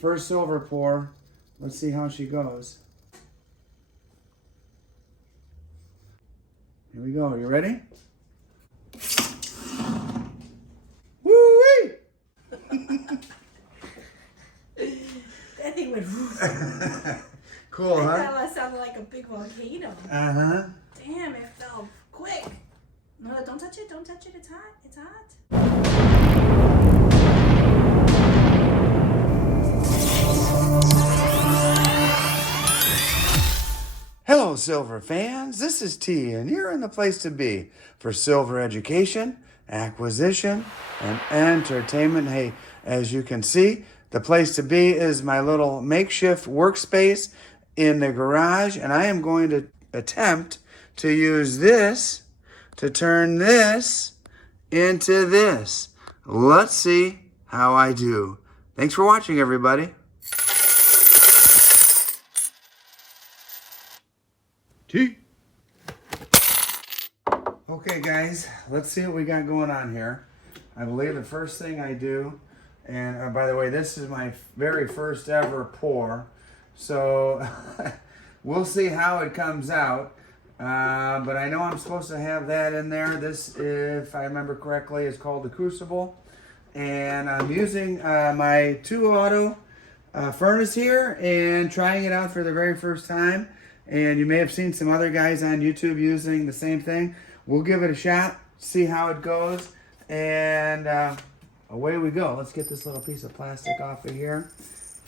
First silver pour. Let's see how she goes. Here we go. You ready? Woo-wee! That thing went. Cool, huh? That sounded like a big volcano. Uh-huh. Damn, it fell quick. No, don't touch it. Don't touch it. It's hot. It's hot. Hello, Silver fans. This is T, and you're in the place to be for silver education, acquisition, and entertainment. Hey, as you can see, the place to be is my little makeshift workspace in the garage, and I am going to attempt to use this to turn this into this. Let's see how I do. Thanks for watching, everybody. T. Okay, guys, let's see what we got going on here. I believe the first thing I do, and by the way, this is my very first ever pour, so we'll see how it comes out. But I know I'm supposed to have that in there. This, if I remember correctly, is called the Crucible, and I'm using my ToAuto Furnace here and trying it out for the very first time. And you may have seen some other guys on YouTube using the same thing. We'll give it a shot, see how it goes, and away we go. Let's get this little piece of plastic off of here,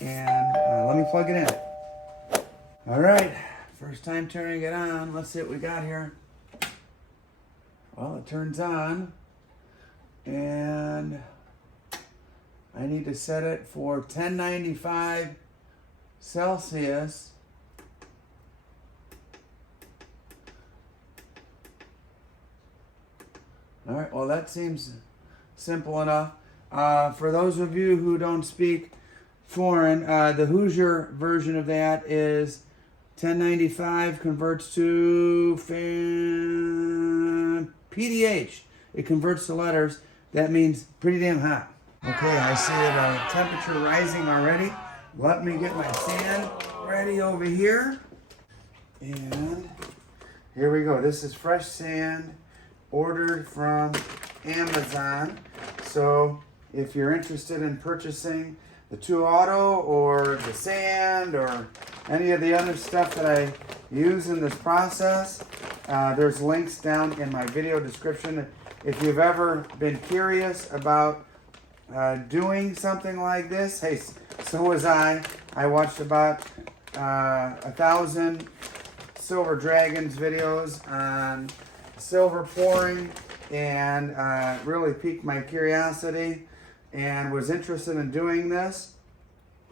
and let me plug it in. All right, first time turning it on. Let's see what we got here. Well, it turns on, and I need to set it for 1095 Celsius. All right, well, that seems simple enough. For those of you who don't speak foreign, the Hoosier version of that is 1095 converts to PDH. It converts to letters. That means pretty damn hot. Okay, I see the temperature rising already. Let me get my sand ready over here. And here we go. This is fresh sand, ordered from Amazon. So if you're interested in purchasing the ToAuto or the sand or any of the other stuff that I use in this process, there's links down in my video description. If you've ever been curious about doing something like this, hey, so was I. I watched about 1,000 Silver Dragons videos on silver pouring, and really piqued my curiosity and was interested in doing this.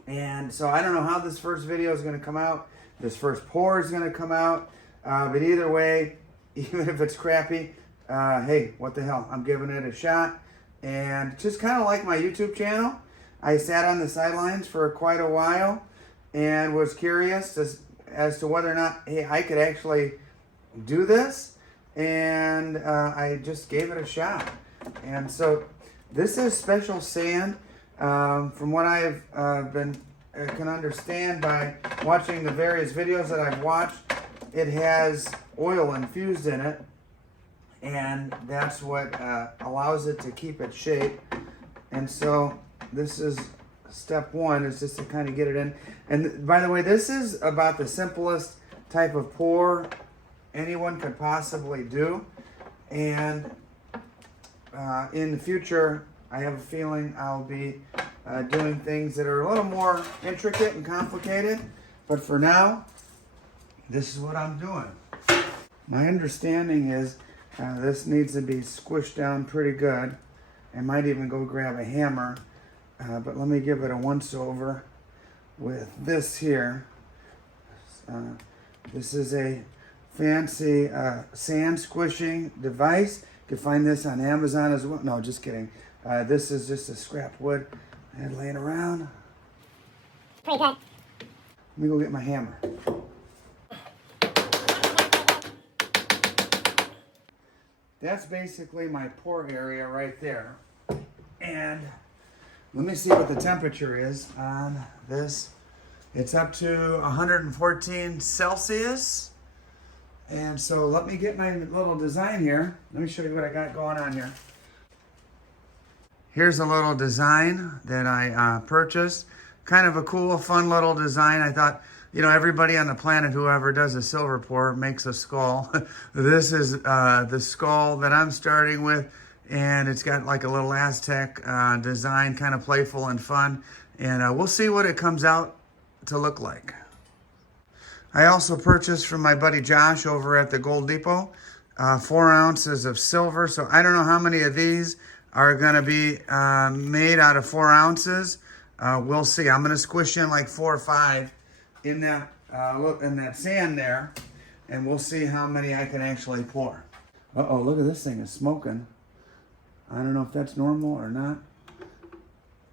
And so I don't know how this first video is going to come out, this first pour is going to come out, but either way, even if it's crappy, hey, what the hell, I'm giving it a shot. And just kind of like my YouTube channel, I sat on the sidelines for quite a while and was curious as to whether or not, hey, I could actually do this. And I just gave it a shot. And so this is special sand. From what I've can understand by watching the various videos that I've watched, it has oil infused in it, and that's what allows it to keep its shape. And so this is step one, is just to kind of get it in. And by the way, this is about the simplest type of pour anyone could possibly do. And in the future, I have a feeling I'll be doing things that are a little more intricate and complicated. But for now, this is what I'm doing. My understanding is this needs to be squished down pretty good. I might even go grab a hammer, but let me give it a once over with this here. This is a fancy sand squishing device. You can find this on Amazon as well. No, just kidding. This is just a scrap wood I had laying around. Pretty good. Let me go get my hammer. That's basically my pour area right there. And Let me see what the temperature is on this. It's up to 114 Celsius. And so let me get my little design here. Let me show you what I got going on here. Here's a little design that I purchased. Kind of a cool, fun little design. I thought, you know, everybody on the planet, whoever does a silver pour, makes a skull. This is the skull that I'm starting with. And it's got like a little Aztec design, kind of playful and fun. And we'll see what it comes out to look like. I also purchased from my buddy Josh over at the Gold Depot 4 ounces of silver. So I don't know how many of these are going to be made out of 4 ounces. We'll see. I'm going to squish in like 4 or 5 in that sand there, and we'll see how many I can actually pour. Uh-oh, look at this thing is smoking. I don't know if that's normal or not.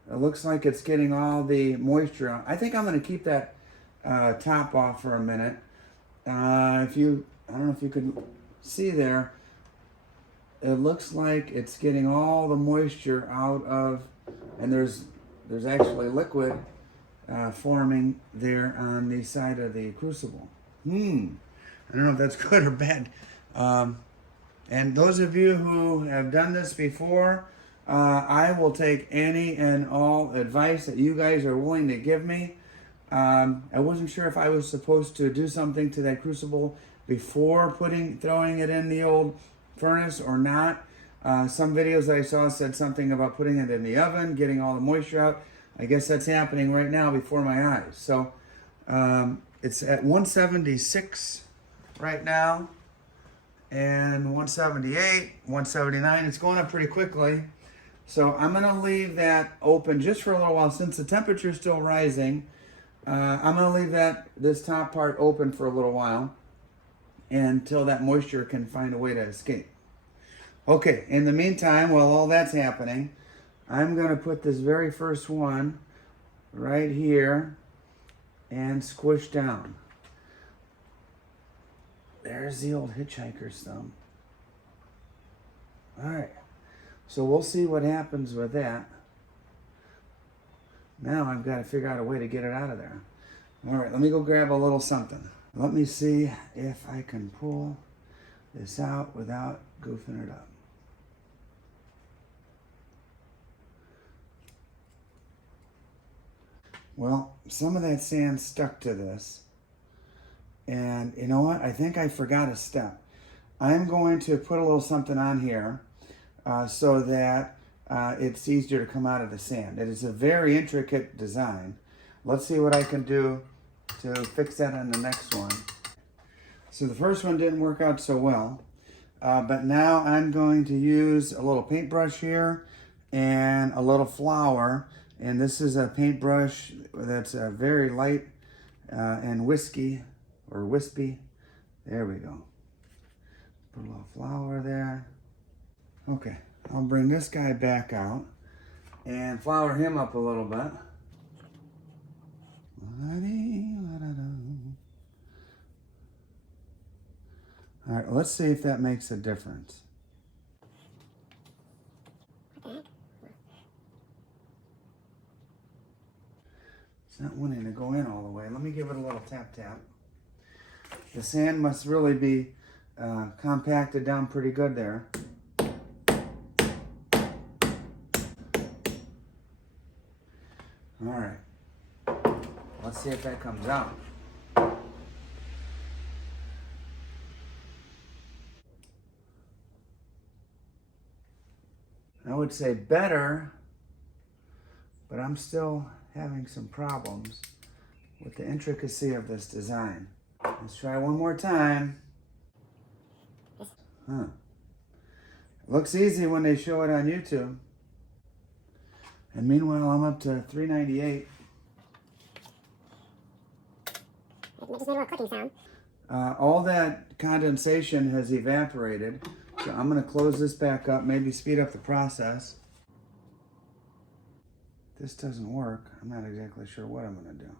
It looks like it's getting all the moisture out. I think I'm going to keep that top off for a minute. I don't know if you could see there, it looks like it's getting all the moisture out of, and there's actually liquid forming there on the side of the crucible. I don't know if that's good or bad. And those of you who have done this before, I will take any and all advice that you guys are willing to give me. I wasn't sure if I was supposed to do something to that crucible before throwing it in the old furnace or not. Some videos that I saw said something about putting it in the oven, getting all the moisture out. I guess that's happening right now before my eyes. So it's at 176 right now, and 178, 179. It's going up pretty quickly. So I'm going to leave that open just for a little while since the temperature is still rising. I'm going to leave this top part open for a little while until that moisture can find a way to escape. Okay, in the meantime, while all that's happening, I'm going to put this very first one right here and squish down. There's the old hitchhiker's thumb. All right, so we'll see what happens with that. Now I've got to figure out a way to get it out of there. All right, let me go grab a little something. Let me see if I can pull this out without goofing it up. Well, some of that sand stuck to this. And you know what? I think I forgot a step. I'm going to put a little something on here so that it's easier to come out of the sand. It is a very intricate design. Let's see what I can do to fix that on the next one. So the first one didn't work out so well, but now I'm going to use a little paintbrush here and a little flour. And this is a paintbrush that's very light and wispy. There we go. Put a little flour there. Okay, I'll bring this guy back out and flour him up a little bit. All right, let's see if that makes a difference. It's not wanting to go in all the way. Let me give it a little tap tap. The sand must really be compacted down pretty good there. All right, let's see if that comes out. I would say better, but I'm still having some problems with the intricacy of this design. Let's try one more time. It looks easy when they show it on YouTube. And meanwhile, I'm up to 398. It just made a little clicking sound. All that condensation has evaporated. So I'm going to close this back up, maybe speed up the process. If this doesn't work, I'm not exactly sure what I'm going to do.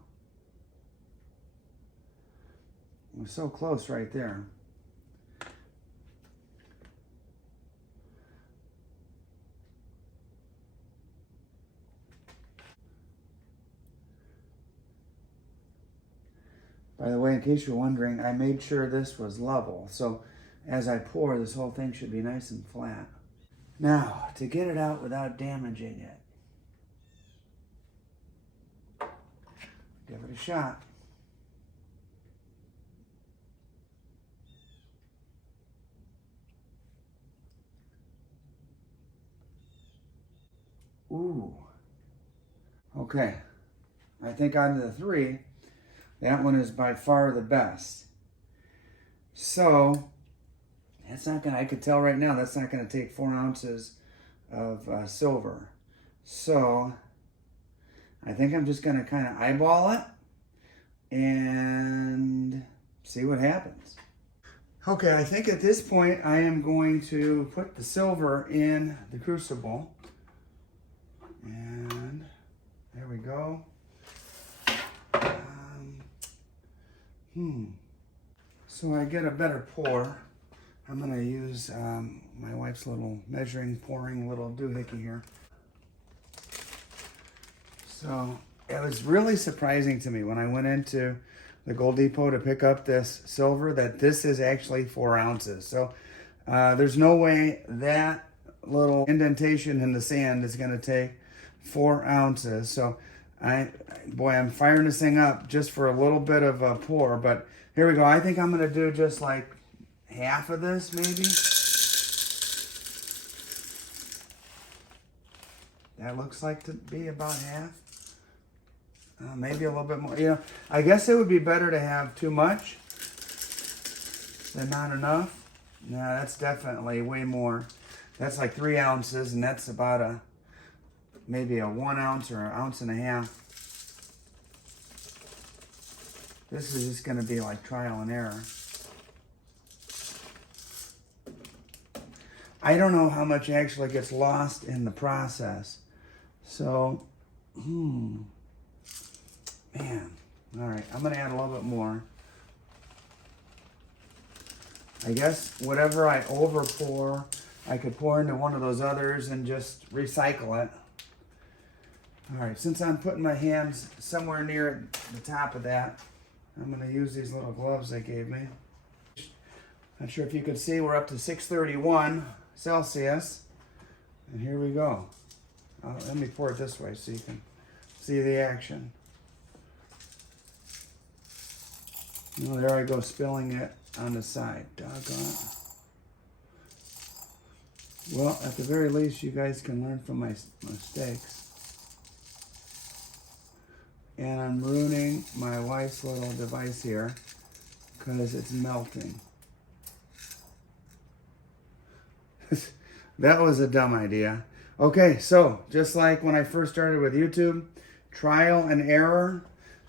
We're so close right there. By the way, in case you're wondering, I made sure this was level. So as I pour, this whole thing should be nice and flat. Now, to get it out without damaging it, give it a shot. Ooh. Okay. I think out of the three, that one is by far the best. So, that's not gonna, I could tell right now, that's not gonna take 4 ounces of silver. So, I think I'm just gonna kind of eyeball it and see what happens. Okay, I think at this point I am going to put the silver in the crucible. And there we go. So I get a better pour. I'm gonna use my wife's little pouring little doohickey here. So it was really surprising to me when I went into the Gold Depot to pick up this silver that this is actually 4 ounces. So there's no way that little indentation in the sand is gonna take 4 ounces. So I'm firing this thing up just for a little bit of a pour, but here we go. I think I'm gonna do just like half of this maybe. That looks like to be about half. Maybe a little bit more. You know, I guess it would be better to have too much than not enough. No, that's definitely way more. That's like 3 ounces, and that's about maybe a 1 ounce or 1.5 ounces. This is just going to be like trial and error. I don't know how much actually gets lost in the process. So, man. All right, I'm going to add a little bit more. I guess whatever I over pour, I could pour into one of those others and just recycle it. All right, since I'm putting my hands somewhere near the top of that, I'm going to use these little gloves they gave me. Not sure if you can see, we're up to 631 Celsius. And here we go. Let me pour it this way so you can see the action. Oh, there I go, spilling it on the side. Doggone. Well, at the very least, you guys can learn from my mistakes. And I'm ruining my wife's little device here because it's melting. That was a dumb idea. Okay, so just like when I first started with YouTube, trial and error,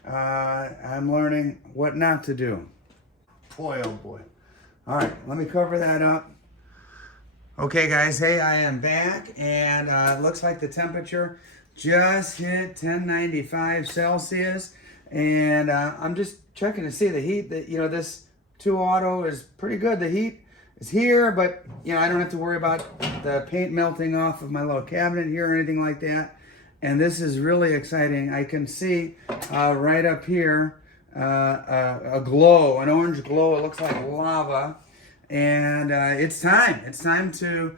I'm learning what not to do. Boy, oh boy. All right, let me cover that up. Okay, guys, hey, I am back, and it looks like the temperature just hit 1095 Celsius, and I'm just checking to see the heat. That, you know, this ToAuto is pretty good. The heat is here, but you know, I don't have to worry about the paint melting off of my little cabinet here or anything like that. And this is really exciting. I can see right up here a glow, an orange glow. It looks like lava, and it's time. It's time to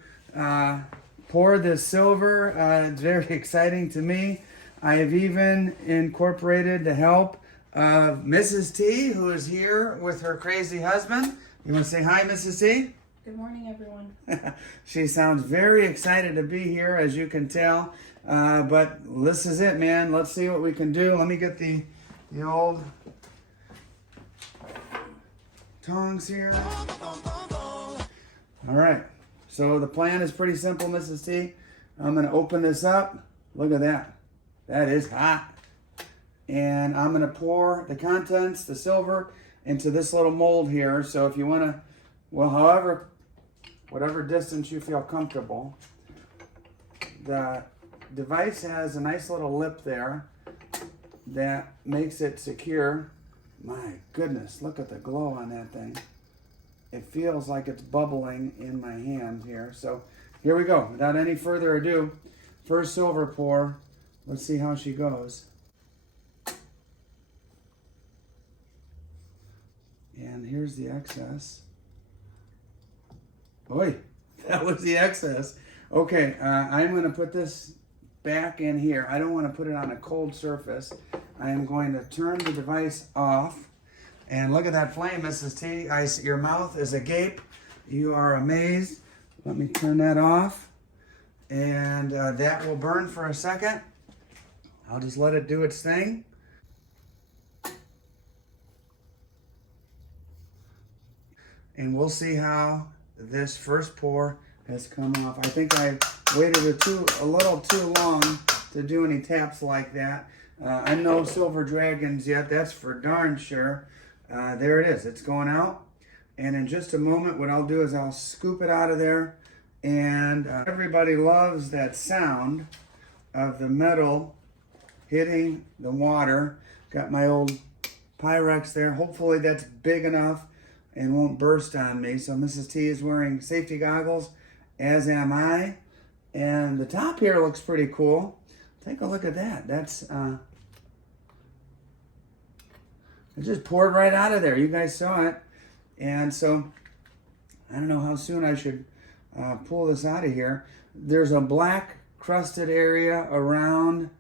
pour this silver. It's very exciting to me. I have even incorporated the help of Mrs. T, who is here with her crazy husband. You want to say hi, Mrs. T? Good morning, everyone. She sounds very excited to be here, as you can tell. But this is it, man. Let's see what we can do. Let me get the old tongs here. All right. So the plan is pretty simple, Mrs. T. I'm going to open this up. Look at that. That is hot. And I'm going to pour the contents, the silver, into this little mold here. So if you want to, well, whatever distance you feel comfortable. The device has a nice little lip there that makes it secure. My goodness, look at the glow on that thing. It feels like it's bubbling in my hand here. So here we go. Without any further ado, first silver pour. Let's see how she goes. here's the excess. Oi, that was the excess. Okay, I'm going to put this back in here. I don't want to put it on a cold surface. I am going to turn the device off. And look at that flame, Mrs. T. Your mouth is agape. You are amazed. Let me turn that off. And that will burn for a second. I'll just let it do its thing. And we'll see how this first pour has come off. I think I waited a little too long to do any taps like that. I'm no Silver Dragons yet, that's for darn sure. There it is, it's going out. And in just a moment, what I'll do is I'll scoop it out of there. And everybody loves that sound of the metal hitting the water. Got my old Pyrex there. Hopefully that's big enough and won't burst on me. So Mrs. T is wearing safety goggles, as am I. And the top here looks pretty cool. Take a look at that. That's, it just poured right out of there. You guys saw it. And so, I don't know how soon I should pull this out of here. There's a black crusted area around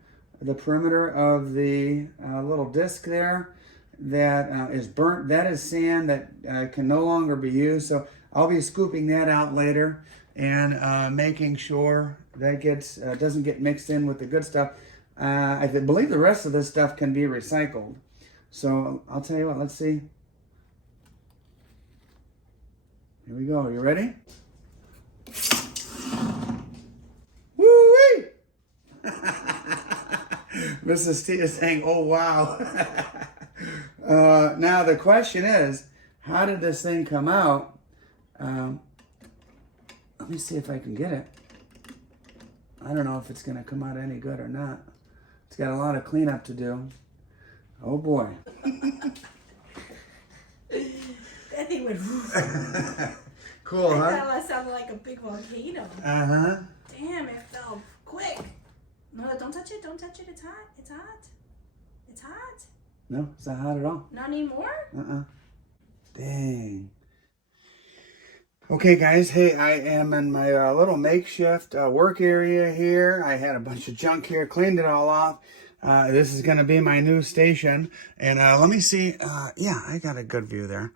the perimeter of the little disc there that is burnt. That is sand that can no longer be used. So I'll be scooping that out later and making sure that gets doesn't get mixed in with the good stuff. I believe the rest of this stuff can be recycled. So I'll tell you what, let's see. Here we go. Are you ready? Woo-wee! Mrs. T is saying, oh, wow. Now the question is, how did this thing come out? Let me see if I can get it. I don't know if it's going to come out any good or not. It's got a lot of cleanup to do. Oh, boy. That thing went Cool, huh? That sounded like a big volcano. Uh-huh. Damn, it fell quick. No, don't touch it. Don't touch it. It's hot. It's hot. It's hot. No, it's not hot at all. Not anymore? Uh-uh. Dang. Okay, guys. Hey, I am in my little makeshift work area here. I had a bunch of junk here. Cleaned it all off. This is going to be my new station. And let me see. Yeah, I got a good view there.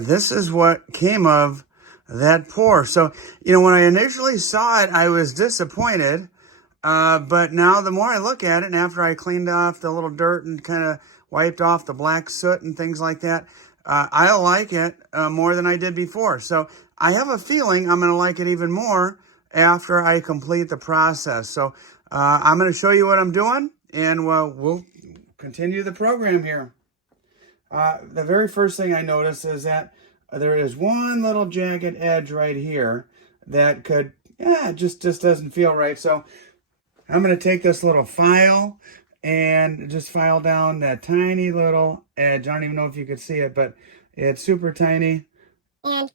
This is what came of that pour. So, you know, when I initially saw it, I was disappointed. But now the more I look at it, and after I cleaned off the little dirt and kind of wiped off the black soot and things like that, I like it more than I did before. So I have a feeling I'm going to like it even more after I complete the process. So I'm going to show you what I'm doing, and we'll continue the program here. The very first thing I notice is that there is one little jagged edge right here that could, just doesn't feel right. So I'm going to take this little file and just file down that tiny little edge. I don't even know if you could see it, but it's super tiny. And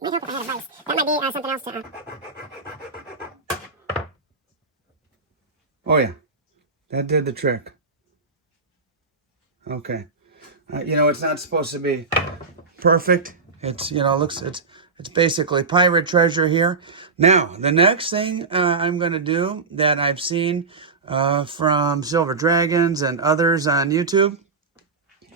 might help if I had a vice. That might be something else to... Oh yeah, that did the trick. Okay. You know, it's not supposed to be perfect. It's, you know, it's basically pirate treasure here. Now, the next thing I'm going to do that I've seen from Silver Dragons and others on YouTube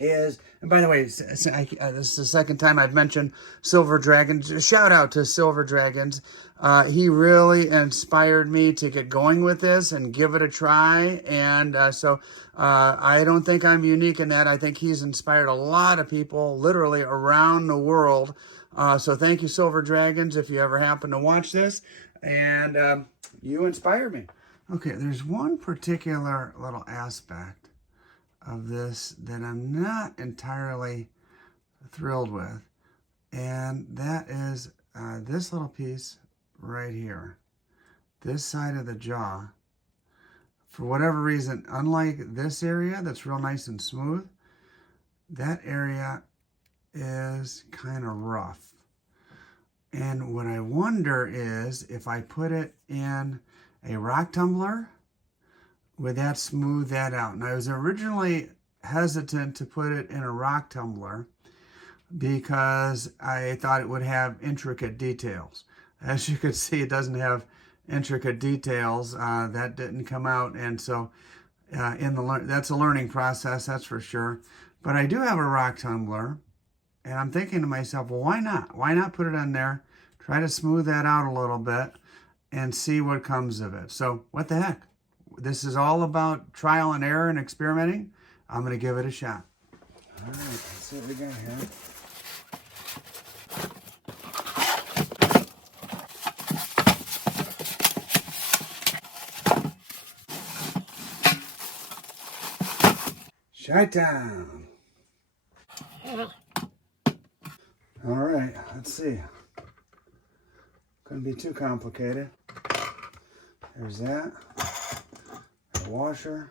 is, and by the way, this is the second time I've mentioned Silver Dragons. Shout out to Silver Dragons. He really inspired me to get going with this and give it a try. And so I don't think I'm unique in that. I think he's inspired a lot of people literally around the world. So thank you, Silver Dragons, if you ever happen to watch this. And you inspired me. Okay, there's one particular little aspect of this that I'm not entirely thrilled with. And that is this little piece right here. This side of the jaw. For whatever reason, unlike this area that's real nice and smooth, that area is kind of rough. And what I wonder is if I put it in a rock tumbler, would that smooth that out? And I was originally hesitant to put it in a rock tumbler because I thought it would have intricate details. As you can see, it doesn't have intricate details. That didn't come out, and so that's a learning process, that's for sure. But I do have a rock tumbler, and I'm thinking to myself, well, why not? Why not put it on there, try to smooth that out a little bit, and see what comes of it. So what the heck? This is all about trial and error and experimenting. I'm going to give it a shot. All right, let's see what we got here. Shut down. All right, let's see. Couldn't be too complicated. There's that. The washer.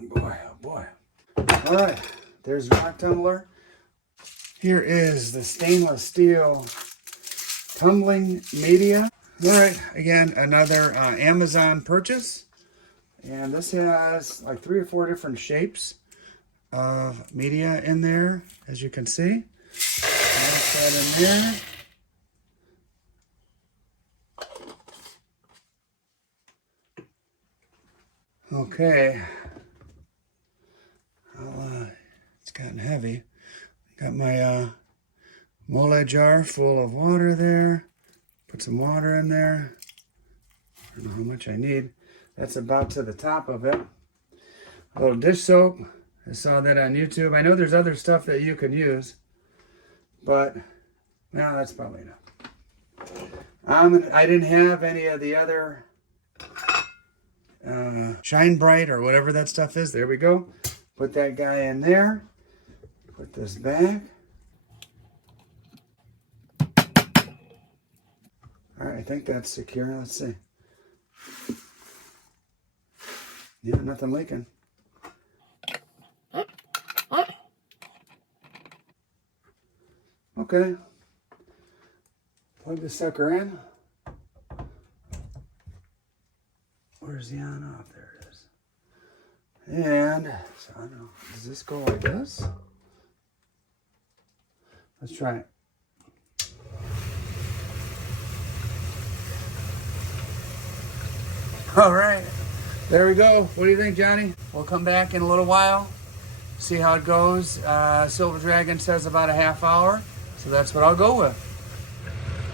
Boy, oh boy. All right, there's the rock tumbler. Here is the stainless steel tumbling media. All right, again, another Amazon purchase. And this has like 3 or 4 different shapes of media in there, as you can see. That's that in there. Okay. It's gotten heavy. Got my mole jar full of water there. Put some water in there. I don't know how much I need. That's about to the top of it. A little dish soap. I saw that on YouTube. I know there's other stuff that you could use, but no, that's probably enough. I didn't have any of the other Shine Bright or whatever that stuff is. There we go. Put that guy in there. Put this back. All right, I think that's secure. Let's see. Yeah, nothing leaking. Okay. Plug the sucker in. Where's the on off? There it is. And so I don't know. Does this go like this? Let's try it. All right. There we go. What do you think, Johnny? We'll come back in a little while, see how it goes. Silver Dragon says about a half hour, so that's what I'll go with.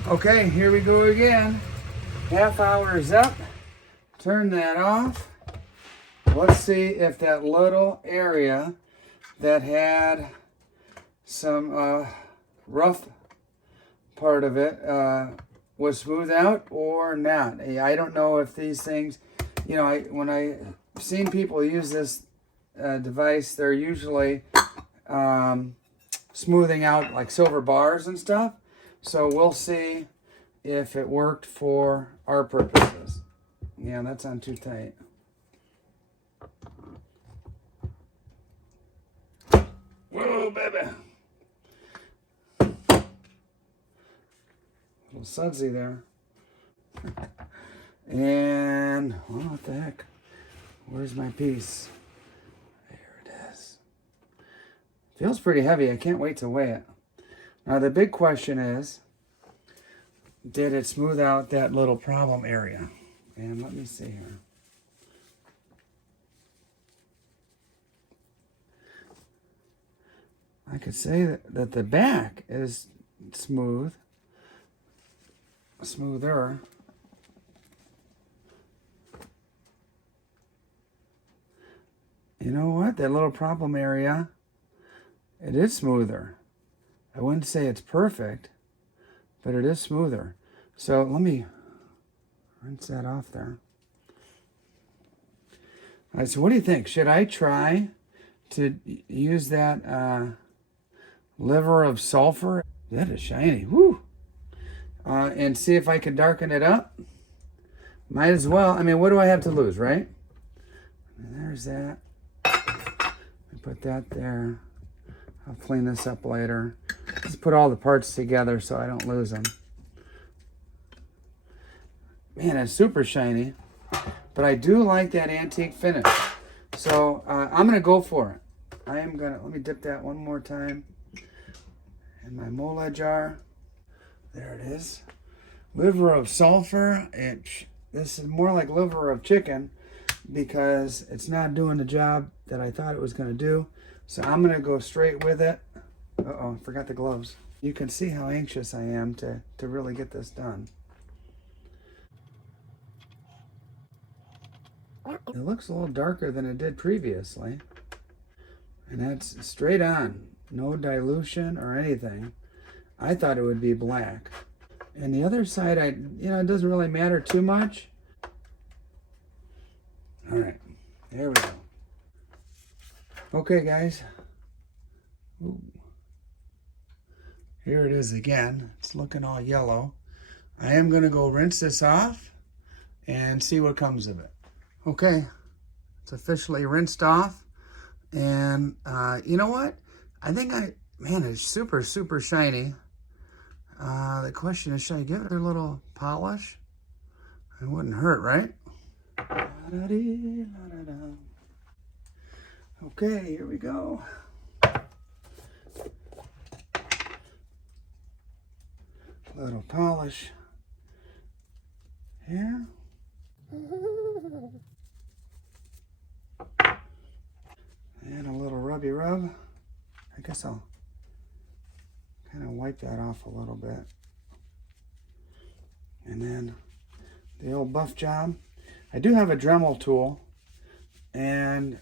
Okay, here we go again. Half hour is up. Turn that off. Let's see if that little area that had some rough part of it was smoothed out or not. I don't know if these things, you know, when I've seen people use this device, they're usually smoothing out like silver bars and stuff. So we'll see if it worked for our purposes. Yeah, that's on too tight. Whoa, baby. Little sudsy there. And, well, what the heck? Where's my piece? There it is. Feels pretty heavy. I can't wait to weigh it. Now, the big question is, did it smooth out that little problem area? And let me see here. I could say that the back is smoother. You know what? That little problem area, it is smoother. I wouldn't say it's perfect, but it is smoother. So let me rinse that off there. All right, so what do you think? Should I try to use that liver of sulfur? That is shiny. Woo! And see if I can darken it up. Might as well. I mean, what do I have to lose, right? And there's that. Put that there. I'll clean this up later. Just put all the parts together so I don't lose them. Man, it's super shiny. But I do like that antique finish. So I'm gonna go for it. Let me dip that one more time in my mola jar. There it is. Liver of sulfur. This is more like liver of chicken because it's not doing the job that I thought it was gonna do. So I'm gonna go straight with it. Uh-oh, forgot the gloves. You can see how anxious I am to really get this done. It looks a little darker than it did previously. And that's straight on. No dilution or anything. I thought it would be black. And the other side, it doesn't really matter too much. All right, there we go. Okay, guys. Ooh. Here it is again. It's looking all yellow. I am going to go rinse this off and see what comes of it. Okay, it's officially rinsed off. And you know what? I think man, it's super, super shiny. The question is, should I give it a little polish? It wouldn't hurt, right? Okay, here we go. Little polish here. And a little rubby rub. I guess I'll kind of wipe that off a little bit. And then the old buff job. I do have a Dremel tool, and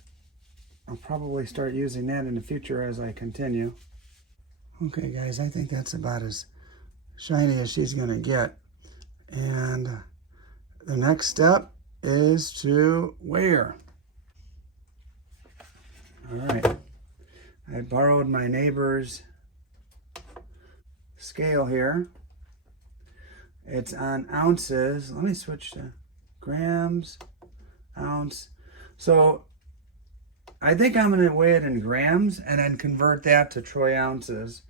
I'll probably start using that in the future as I continue. Okay, guys, I think that's about as shiny as she's going to get. And the next step is to weigh. All right, I borrowed my neighbor's scale here. It's on ounces. Let me switch to grams, ounce. So I think I'm going to weigh it in grams and then convert that to troy ounces.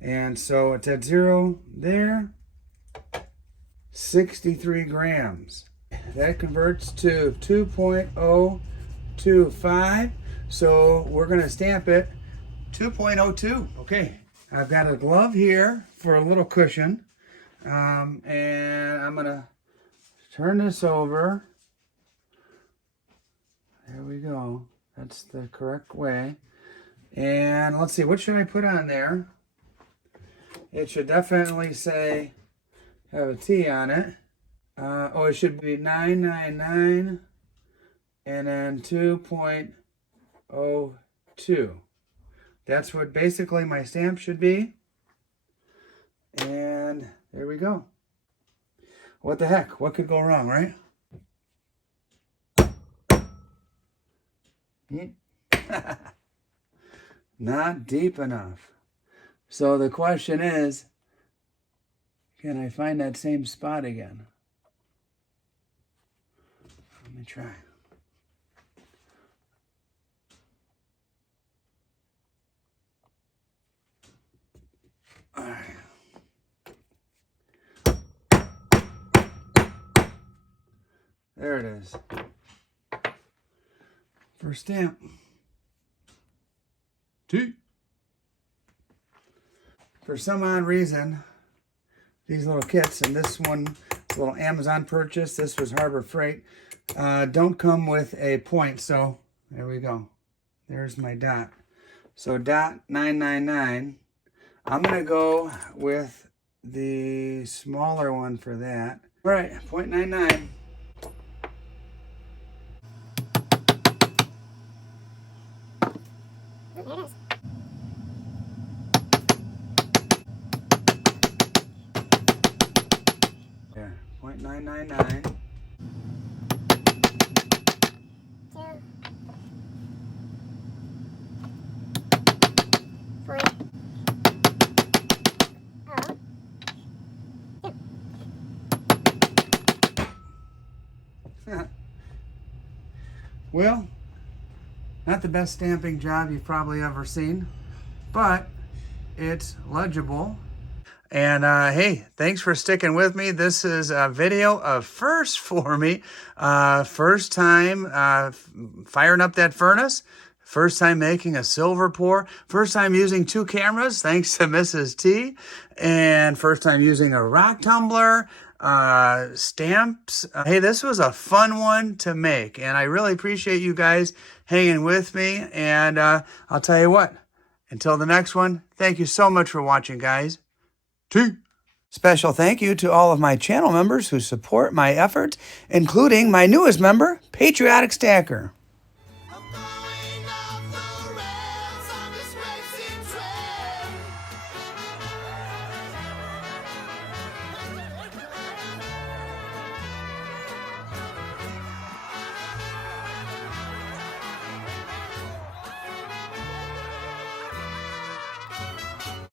And so it's at 0 there, 63 grams. That converts to 2.025. So we're going to stamp it 2.02. Okay, I've got a glove here for a little cushion. And I'm going to turn this over. There we go. That's the correct way. And let's see, what should I put on there? It should definitely say, have a T on it. It should be 999 and then 2.02. That's what basically my stamp should be. And there we go. What the heck? What could go wrong, right? Not deep enough. So the question is, can I find that same spot again? Let me try. All right. There it is. First stamp. T. For some odd reason, these little kits, and this one, little Amazon purchase, this was Harbor Freight, don't come with a point. So there we go. There's my dot. So dot 999. I'm going to go with the smaller one for that. All right, 0.99. There it is. There, 0.999. 2.02. Well, not the best stamping job you've probably ever seen, but it's legible. And hey, thanks for sticking with me. This is a video of first for me. First time firing up that furnace. First time making a silver pour. First time using 2 cameras, thanks to Mrs. T. And first time using a rock tumbler, stamps. Hey, this was a fun one to make. And I really appreciate you guys hanging with me. And I'll tell you what, until the next one, thank you so much for watching, guys. Special thank you to all of my channel members who support my efforts, including my newest member, Patriotic Stacker.